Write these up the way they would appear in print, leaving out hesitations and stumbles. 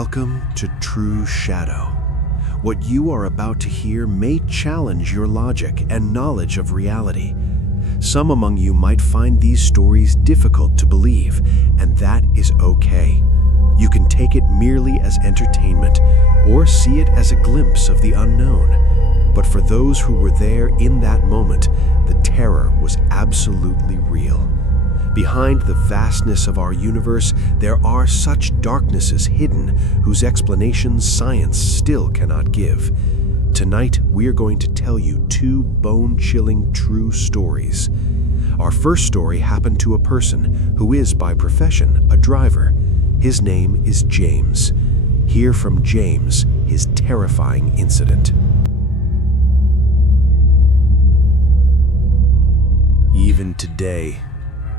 Welcome to True Shadow. What you are about to hear may challenge your logic and knowledge of reality. Some among you might find these stories difficult to believe, and that is okay. You can take it merely as entertainment or see it as a glimpse of the unknown. But for those who were there in that moment, the terror was absolutely real. Behind the vastness of our universe, there are such darknesses hidden whose explanations science still cannot give. Tonight, we're going to tell you two bone-chilling true stories. Our first story happened to a person who is by profession a driver. His name is James. Hear from James, his terrifying incident. Even today,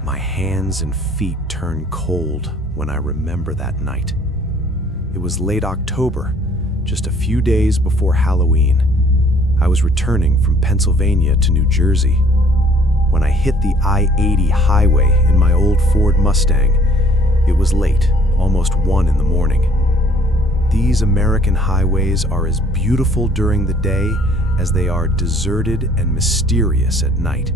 my hands and feet turn cold when I remember that night. It was late October, just a few days before Halloween. I was returning from Pennsylvania to New Jersey. When I hit the I-80 highway in my old Ford Mustang, it was late, almost 1 in the morning. These American highways are as beautiful during the day as they are deserted and mysterious at night.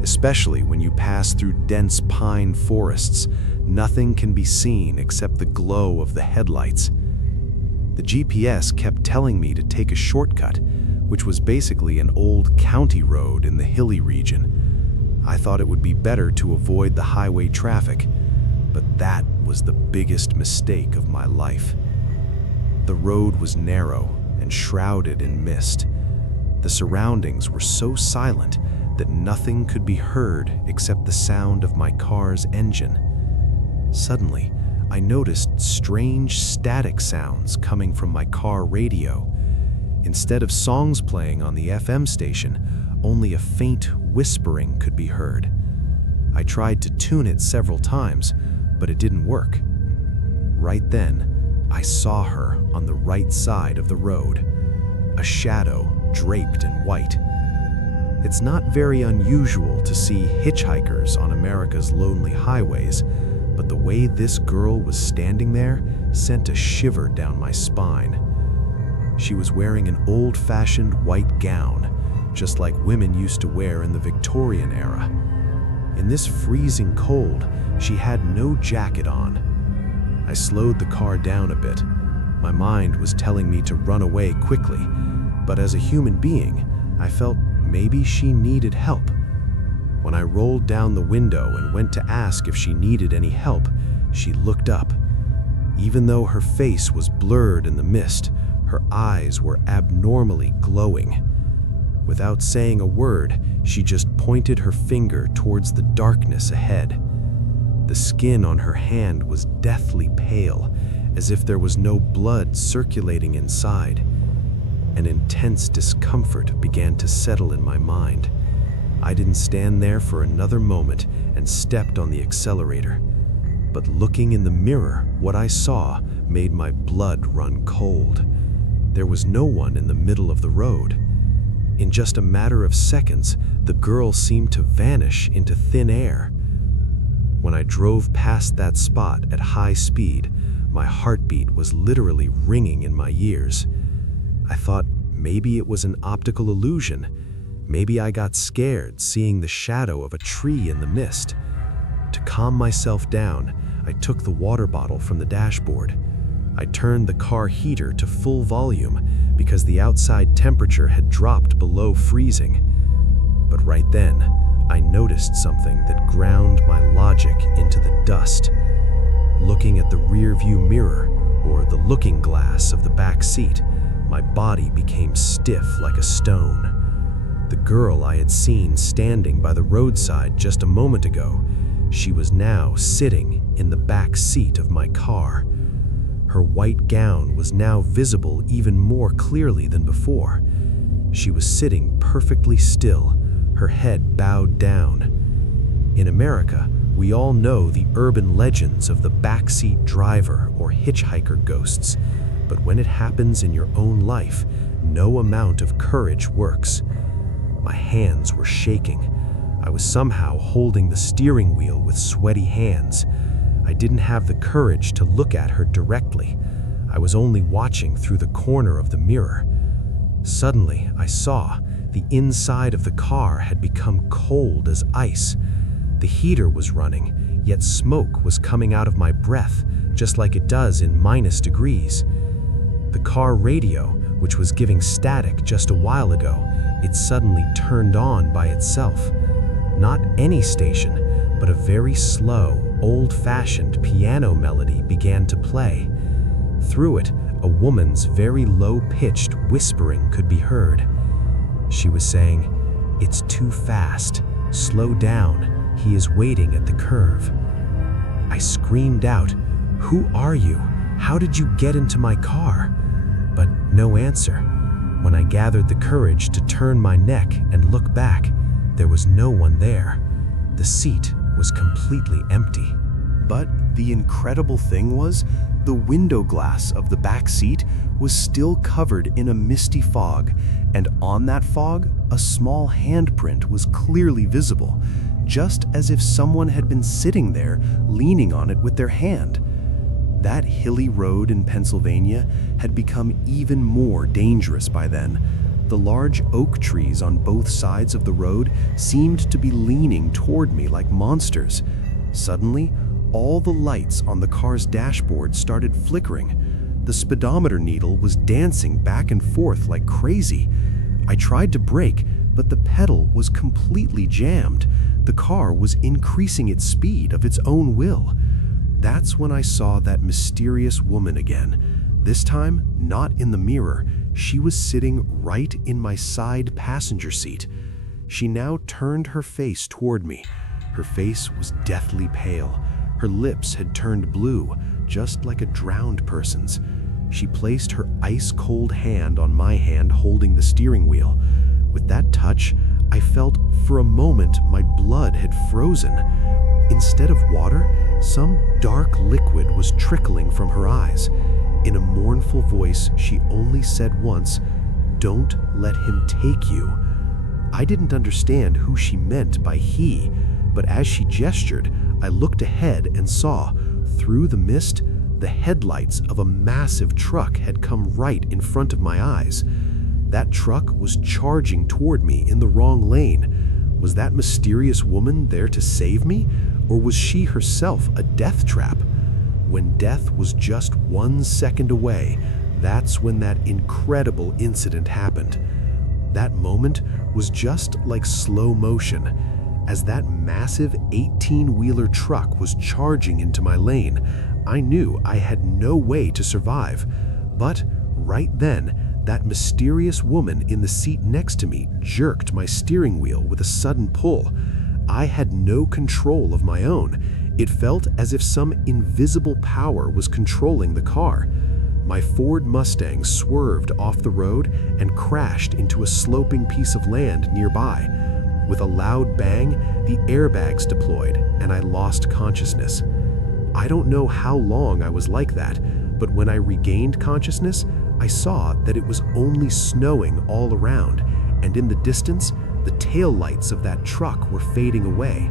Especially when you pass through dense pine forests, nothing can be seen except the glow of the headlights. The GPS kept telling me to take a shortcut, which was basically an old county road in the hilly region. I thought it would be better to avoid the highway traffic, but that was the biggest mistake of my life. The road was narrow and shrouded in mist. The surroundings were so silent that nothing could be heard except the sound of my car's engine. Suddenly, I noticed strange static sounds coming from my car radio. Instead of songs playing on the FM station, only a faint whispering could be heard. I tried to tune it several times, but it didn't work. Right then, I saw her on the right side of the road, a shadow draped in white. It's not very unusual to see hitchhikers on America's lonely highways, but the way this girl was standing there sent a shiver down my spine. She was wearing an old-fashioned white gown, just like women used to wear in the Victorian era. In this freezing cold, she had no jacket on. I slowed the car down a bit. My mind was telling me to run away quickly, but as a human being, I felt maybe she needed help. When I rolled down the window and went to ask if she needed any help, she looked up. Even though her face was blurred in the mist, her eyes were abnormally glowing. Without saying a word, she just pointed her finger towards the darkness ahead. The skin on her hand was deathly pale, as if there was no blood circulating inside. An intense discomfort began to settle in my mind. I didn't stand there for another moment and stepped on the accelerator. But looking in the mirror, what I saw made my blood run cold. There was no one in the middle of the road. In just a matter of seconds, the girl seemed to vanish into thin air. When I drove past that spot at high speed, my heartbeat was literally ringing in my ears. I thought maybe it was an optical illusion. Maybe I got scared seeing the shadow of a tree in the mist. To calm myself down, I took the water bottle from the dashboard. I turned the car heater to full volume because the outside temperature had dropped below freezing. But right then, I noticed something that ground my logic into the dust. Looking at the rearview mirror, or the looking glass of the back seat, my body became stiff like a stone. The girl I had seen standing by the roadside just a moment ago, she was now sitting in the back seat of my car. Her white gown was now visible even more clearly than before. She was sitting perfectly still, her head bowed down. In America, we all know the urban legends of the backseat driver or hitchhiker ghosts. But when it happens in your own life, no amount of courage works. My hands were shaking. I was somehow holding the steering wheel with sweaty hands. I didn't have the courage to look at her directly. I was only watching through the corner of the mirror. Suddenly, I saw the inside of the car had become cold as ice. The heater was running, yet smoke was coming out of my breath, just like it does in -degrees. The car radio, which was giving static just a while ago, it suddenly turned on by itself. Not any station, but a very slow, old-fashioned piano melody began to play. Through it, a woman's very low-pitched whispering could be heard. She was saying, "It's too fast. Slow down. He is waiting at the curve." I screamed out, "Who are you? How did you get into my car?" But no answer. When I gathered the courage to turn my neck and look back, there was no one there. The seat was completely empty. But the incredible thing was, the window glass of the back seat was still covered in a misty fog, and on that fog, a small handprint was clearly visible, just as if someone had been sitting there, leaning on it with their hand. That hilly road in Pennsylvania had become even more dangerous by then. The large oak trees on both sides of the road seemed to be leaning toward me like monsters. Suddenly, all the lights on the car's dashboard started flickering. The speedometer needle was dancing back and forth like crazy. I tried to brake, but the pedal was completely jammed. The car was increasing its speed of its own will. That's when I saw that mysterious woman again. This time, not in the mirror. She was sitting right in my side passenger seat. She now turned her face toward me. Her face was deathly pale. Her lips had turned blue, just like a drowned person's. She placed her ice-cold hand on my hand holding the steering wheel. With that touch, I felt for a moment my blood had frozen. Instead of water, some dark liquid was trickling from her eyes. In a mournful voice, she only said once, "Don't let him take you." I didn't understand who she meant by he, but as she gestured, I looked ahead and saw, through the mist, the headlights of a massive truck had come right in front of my eyes. That truck was charging toward me in the wrong lane. Was that mysterious woman there to save me, or was she herself a death trap? When death was just 1 second away, that's when that incredible incident happened. That moment was just like slow motion. As that massive 18-wheeler truck was charging into my lane, I knew I had no way to survive. But right then, that mysterious woman in the seat next to me jerked my steering wheel with a sudden pull. I had no control of my own. It felt as if some invisible power was controlling the car. My Ford Mustang swerved off the road and crashed into a sloping piece of land nearby. With a loud bang, the airbags deployed, and I lost consciousness. I don't know how long I was like that, but when I regained consciousness, I saw that it was only snowing all around, and in the distance, the taillights of that truck were fading away.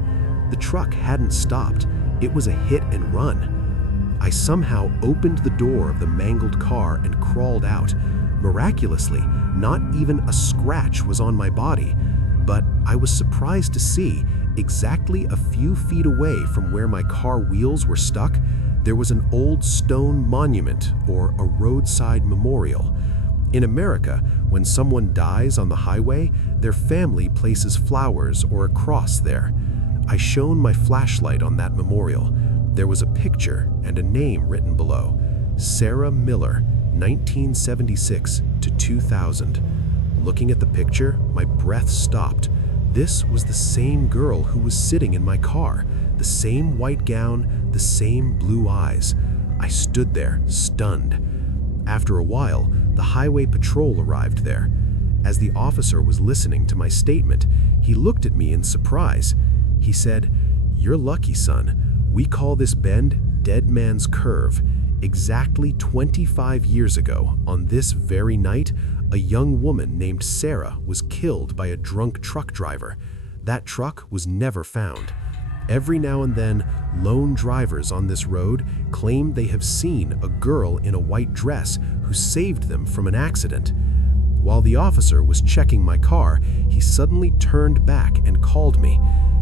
The truck hadn't stopped. It was a hit and run. I somehow opened the door of the mangled car and crawled out. Miraculously, not even a scratch was on my body, but I was surprised to see, exactly a few feet away from where my car wheels were stuck, there was an old stone monument or a roadside memorial. In America, when someone dies on the highway, their family places flowers or a cross there. I shone my flashlight on that memorial. There was a picture and a name written below: Sarah Miller, 1976 to 2000. Looking at the picture, my breath stopped. This was the same girl who was sitting in my car, the same white gown, the same blue eyes. I stood there, stunned. After a while, the highway patrol arrived there. As the officer was listening to my statement, he looked at me in surprise. He said, "You're lucky, son. We call this bend Dead Man's Curve. Exactly 25 years ago, on this very night, a young woman named Sarah was killed by a drunk truck driver. That truck was never found. Every now and then, lone drivers on this road claim they have seen a girl in a white dress who saved them from an accident. While the officer was checking my car, he suddenly turned back and called me.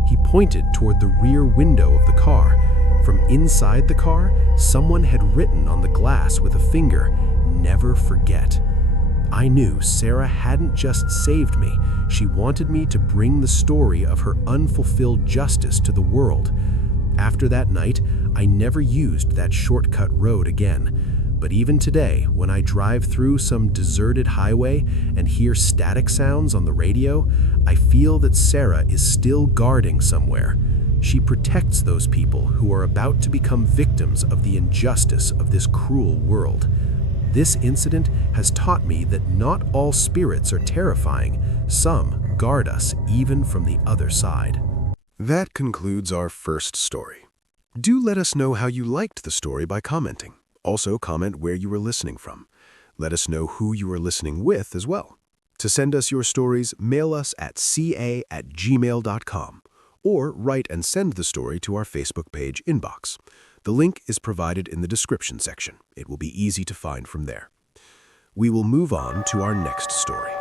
He pointed toward the rear window of the car. From inside the car, someone had written on the glass with a finger, "Never forget." I knew Sarah hadn't just saved me. She wanted me to bring the story of her unfulfilled justice to the world. After that night, I never used that shortcut road again. But even today, when I drive through some deserted highway and hear static sounds on the radio, I feel that Sarah is still guarding somewhere. She protects those people who are about to become victims of the injustice of this cruel world. This incident has taught me that not all spirits are terrifying. Some guard us even from the other side. That concludes our first story. Do let us know how you liked the story by commenting. Also comment where you were listening from. Let us know who you are listening with as well. To send us your stories, mail us at ca@gmail.com or write and send the story to our Facebook page inbox. The link is provided in the description section. It will be easy to find from there. We will move on to our next story.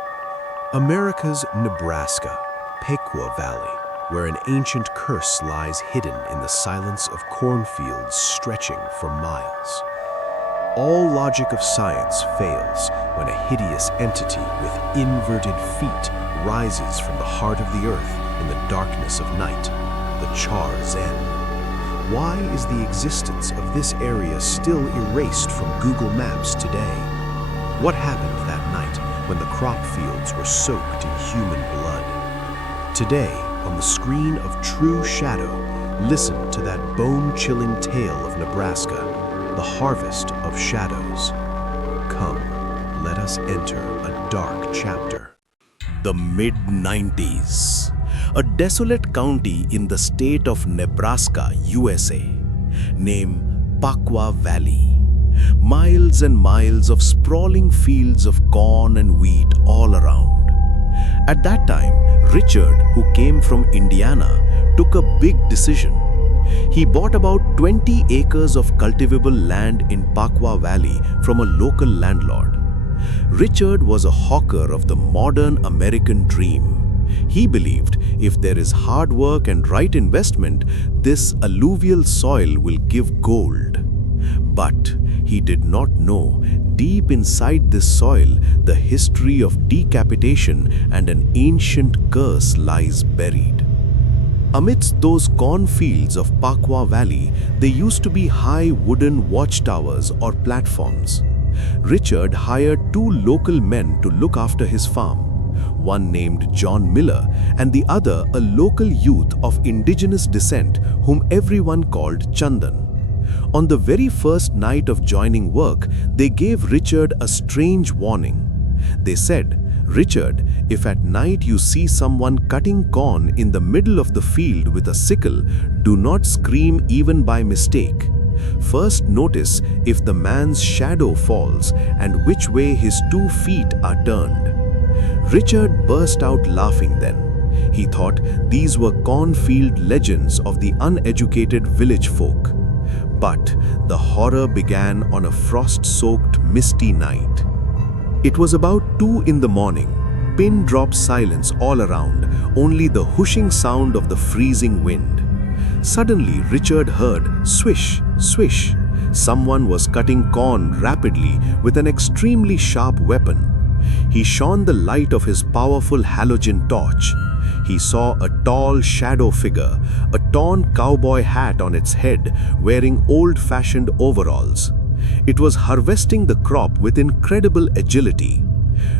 America's Nebraska, Pequea Valley, where an ancient curse lies hidden in the silence of cornfields stretching for miles. All logic of science fails when a hideous entity with inverted feet rises from the heart of the earth in the darkness of night, the Char Zen. Why is the existence of this area still erased from Google Maps today? What happened that night when the crop fields were soaked in human blood? Today, on the screen of True Shadow, listen to that bone-chilling tale of Nebraska, the harvest of shadows. Come, let us enter a dark chapter. The mid-90s. A desolate county in the state of Nebraska, USA, named Pequea Valley. Miles and miles of sprawling fields of corn and wheat all around. At that time, Richard, who came from Indiana, took a big decision. He bought about 20 acres of cultivable land in Pequea Valley from a local landlord. Richard was a hawker of the modern American dream. He believed if there is hard work and right investment, this alluvial soil will give gold. But he did not know, deep inside this soil, the history of decapitation and an ancient curse lies buried. Amidst those cornfields of Pequea Valley, there used to be high wooden watchtowers or platforms. Richard hired 2 local men to look after his farm, one named John Miller and the other a local youth of indigenous descent whom everyone called Chandan. On the very first night of joining work, they gave Richard a strange warning. They said, "Richard, if at night you see someone cutting corn in the middle of the field with a sickle, do not scream even by mistake. First notice if the man's shadow falls and which way his 2 feet are turned." Richard burst out laughing then. He thought these were cornfield legends of the uneducated village folk. But the horror began on a frost-soaked, misty night. It was about 2 in the morning, pin-drop silence all around, only the whooshing sound of the freezing wind. Suddenly, Richard heard swish, swish. Someone was cutting corn rapidly with an extremely sharp weapon. He shone the light of his powerful halogen torch. He saw a tall shadow figure, a torn cowboy hat on its head, wearing old-fashioned overalls. It was harvesting the crop with incredible agility.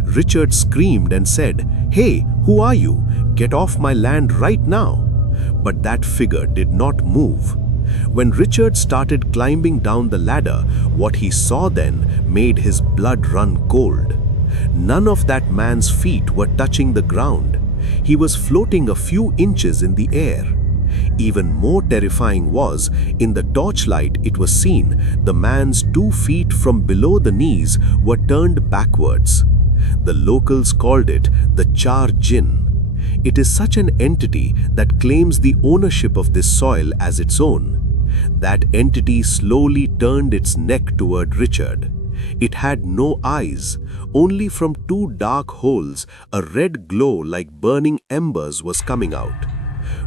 Richard screamed and said, "Hey, who are you? Get off my land right now." But that figure did not move. When Richard started climbing down the ladder, what he saw then made his blood run cold. None of that man's feet were touching the ground. He was floating a few inches in the air. Even more terrifying was, in the torchlight it was seen, the man's 2 feet from below the knees were turned backwards. The locals called it the Char Jinn. It is such an entity that claims the ownership of this soil as its own. That entity slowly turned its neck toward Richard. It had no eyes. Only from two dark holes, a red glow like burning embers was coming out.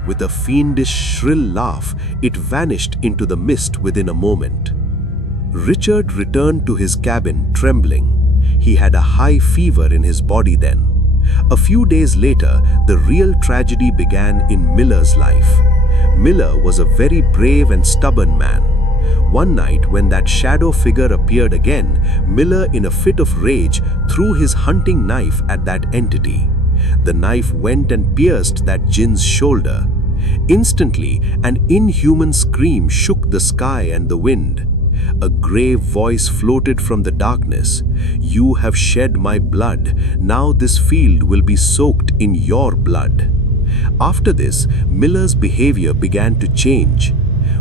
With a fiendish shrill laugh, it vanished into the mist within a moment. Richard returned to his cabin trembling. He had a high fever in his body then. A few days later, the real tragedy began in Miller's life. Miller was a very brave and stubborn man. One night, when that shadow figure appeared again, Miller, in a fit of rage, threw his hunting knife at that entity. The knife went and pierced that jinn's shoulder. Instantly, an inhuman scream shook the sky and the wind. A grave voice floated from the darkness. "You have shed my blood. Now this field will be soaked in your blood." After this, Miller's behavior began to change.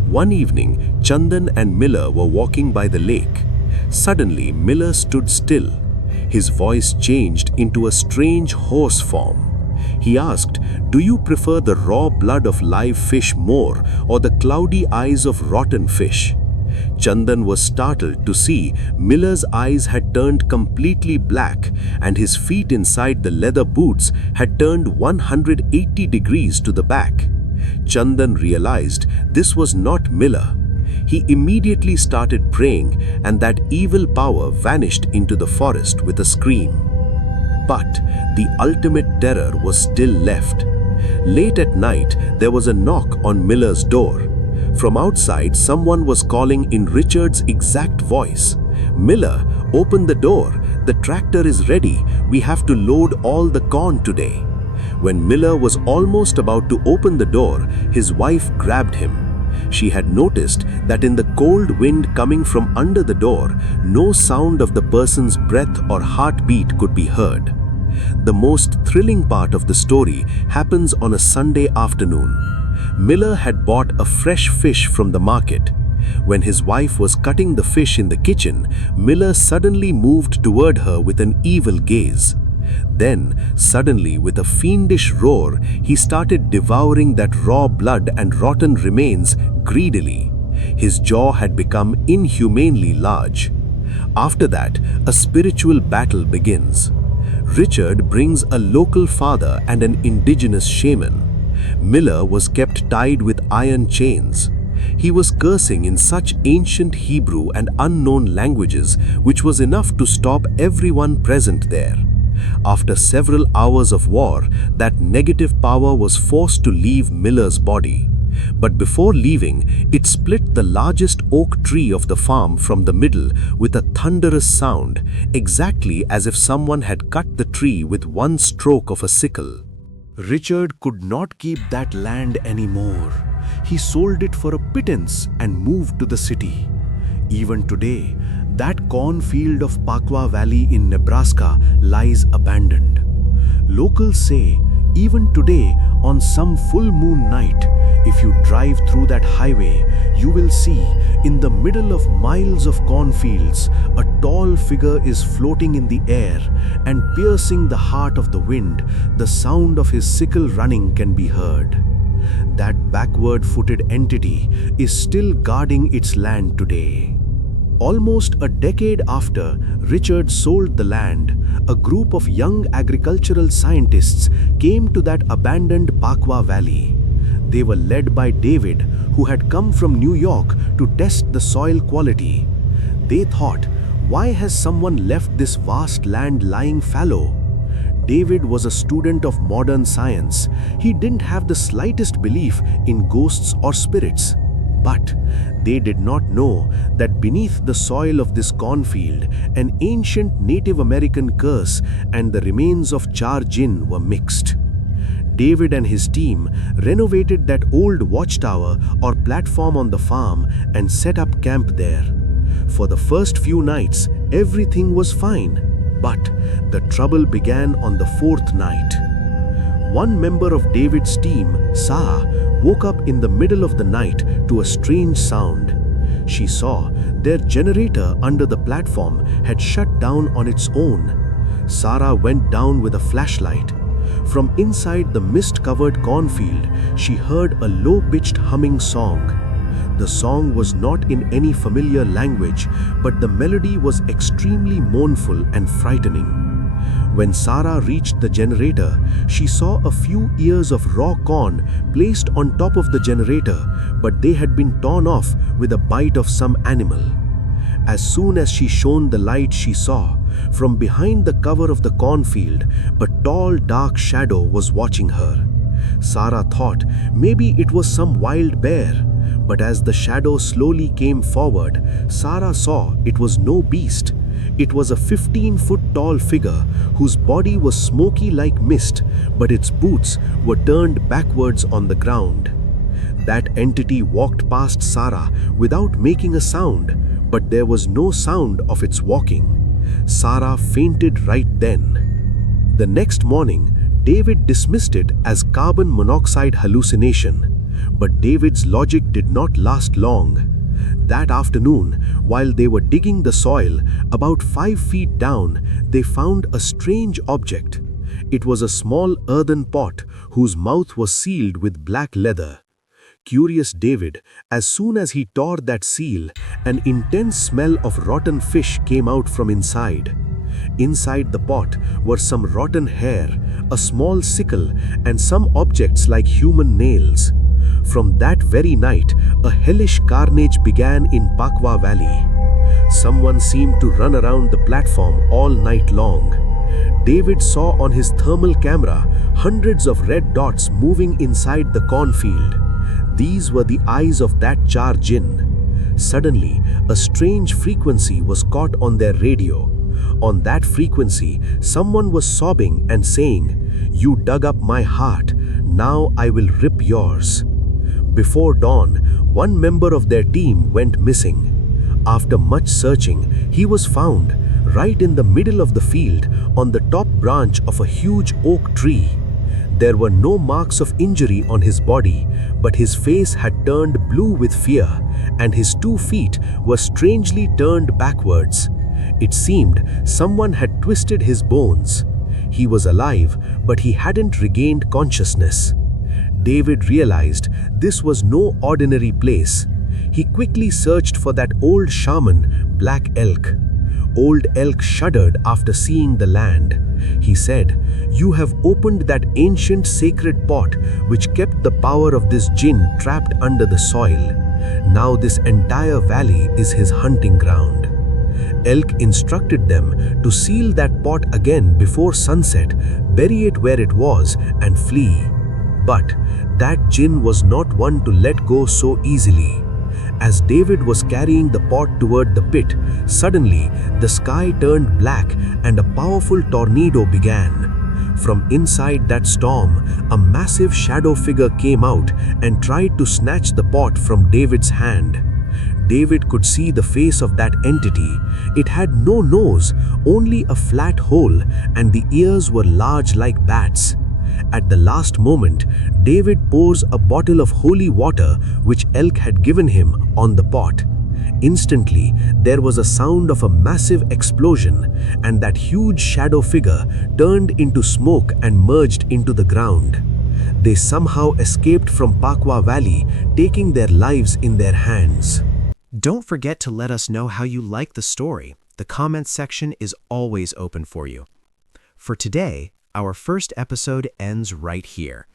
One evening, Chandan and Miller were walking by the lake. Suddenly, Miller stood still. His voice changed into a strange hoarse form. He asked, "Do you prefer the raw blood of live fish more or the cloudy eyes of rotten fish?" Chandan was startled to see Miller's eyes had turned completely black and his feet inside the leather boots had turned 180 degrees to the back. Chandan realized this was not Miller. He immediately started praying, and that evil power vanished into the forest with a scream. But the ultimate terror was still left. Late at night, there was a knock on Miller's door. From outside, someone was calling in Richard's exact voice. "Miller, open the door. The tractor is ready. We have to load all the corn today." When Miller was almost about to open the door, his wife grabbed him. She had noticed that in the cold wind coming from under the door, no sound of the person's breath or heartbeat could be heard. The most thrilling part of the story happens on a Sunday afternoon. Miller had bought a fresh fish from the market. When his wife was cutting the fish in the kitchen, Miller suddenly moved toward her with an evil gaze. Then, suddenly, with a fiendish roar, he started devouring that raw blood and rotten remains greedily. His jaw had become inhumanely large. After that, a spiritual battle begins. Richard brings a local father and an indigenous shaman. Miller was kept tied with iron chains. He was cursing in such ancient Hebrew and unknown languages, which was enough to stop everyone present there. After several hours of war, that negative power was forced to leave Miller's body. But before leaving, it split the largest oak tree of the farm from the middle with a thunderous sound, exactly as if someone had cut the tree with one stroke of a sickle. Richard could not keep that land anymore. He sold it for a pittance and moved to the city. Even today, that cornfield of Pakwa Valley in Nebraska lies abandoned. Locals say, even today, on some full moon night, if you drive through that highway, you will see, in the middle of miles of cornfields, a tall figure is floating in the air, and piercing the heart of the wind, the sound of his sickle running can be heard. That backward-footed entity is still guarding its land today. Almost a decade after Richard sold the land, a group of young agricultural scientists came to that abandoned Pakwa Valley. They were led by David, who had come from New York to test the soil quality. They thought, why has someone left this vast land lying fallow? David was a student of modern science. He didn't have the slightest belief in ghosts or spirits. But they did not know that beneath the soil of this cornfield, an ancient Native American curse and the remains of Char Jinn were mixed. David and his team renovated that old watchtower or platform on the farm and set up camp there. For the first few nights, everything was fine, but the trouble began on the fourth night. One member of David's team, Sarah, woke up in the middle of the night to a strange sound. She saw their generator under the platform had shut down on its own. Sarah went down with a flashlight. From inside the mist-covered cornfield, she heard a low-pitched humming song. The song was not in any familiar language, but the melody was extremely mournful and frightening. When Sarah reached the generator, she saw a few ears of raw corn placed on top of the generator, but they had been torn off with a bite of some animal. As soon as she shone the light, she saw, from behind the cover of the cornfield, a tall dark shadow was watching her. Sarah thought maybe it was some wild bear, but as the shadow slowly came forward, Sarah saw it was no beast. It was a 15-foot-tall figure whose body was smoky like mist, but its boots were turned backwards on the ground. That entity walked past Sarah without making a sound, but there was no sound of its walking. Sarah fainted right then. The next morning, David dismissed it as carbon monoxide hallucination. But David's logic did not last long. That afternoon, while they were digging the soil, about 5 feet down, they found a strange object. It was a small earthen pot whose mouth was sealed with black leather. Curious David, as soon as he tore that seal, an intense smell of rotten fish came out from inside. Inside the pot were some rotten hair, a small sickle, and some objects like human nails. From that very night, a hellish carnage began in Pakwa Valley. Someone seemed to run around the platform all night long. David saw on his thermal camera hundreds of red dots moving inside the cornfield. These were the eyes of that Char Jinn. Suddenly, a strange frequency was caught on their radio. On that frequency, someone was sobbing and saying, "You dug up my heart, now I will rip yours." Before dawn, one member of their team went missing. After much searching, he was found right in the middle of the field on the top branch of a huge oak tree. There were no marks of injury on his body, but his face had turned blue with fear, and his 2 feet were strangely turned backwards. It seemed someone had twisted his bones. He was alive, but he hadn't regained consciousness. David realized this was no ordinary place. He quickly searched for that old shaman, Black Elk. Old Elk shuddered after seeing the land. He said, "You have opened that ancient sacred pot which kept the power of this jinn trapped under the soil. Now this entire valley is his hunting ground." Elk instructed them to seal that pot again before sunset, bury it where it was, and flee. But that jinn was not one to let go so easily. As David was carrying the pot toward the pit, suddenly the sky turned black and a powerful tornado began. From inside that storm, a massive shadow figure came out and tried to snatch the pot from David's hand. David could see the face of that entity. It had no nose, only a flat hole, and the ears were large like bats. At the last moment, David pours a bottle of holy water which Elk had given him on the pot. Instantly, there was a sound of a massive explosion, and that huge shadow figure turned into smoke and merged into the ground. They somehow escaped from Pakwa Valley, taking their lives in their hands. Don't forget to let us know how you like the story. The comments section is always open for you. For today, our first episode ends right here.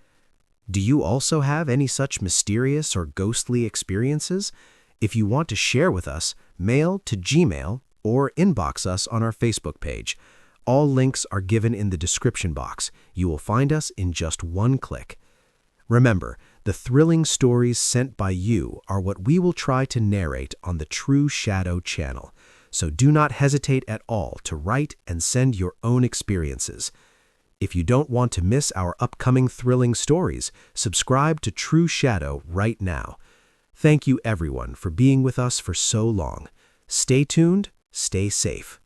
Do you also have any such mysterious or ghostly experiences? If you want to share with us, mail to Gmail or inbox us on our Facebook page. All links are given in the description box. You will find us in just one click. Remember, the thrilling stories sent by you are what we will try to narrate on the True Shadow channel. So do not hesitate at all to write and send your own experiences. If you don't want to miss our upcoming thrilling stories, subscribe to True Shadow right now. Thank you everyone for being with us for so long. Stay tuned, stay safe.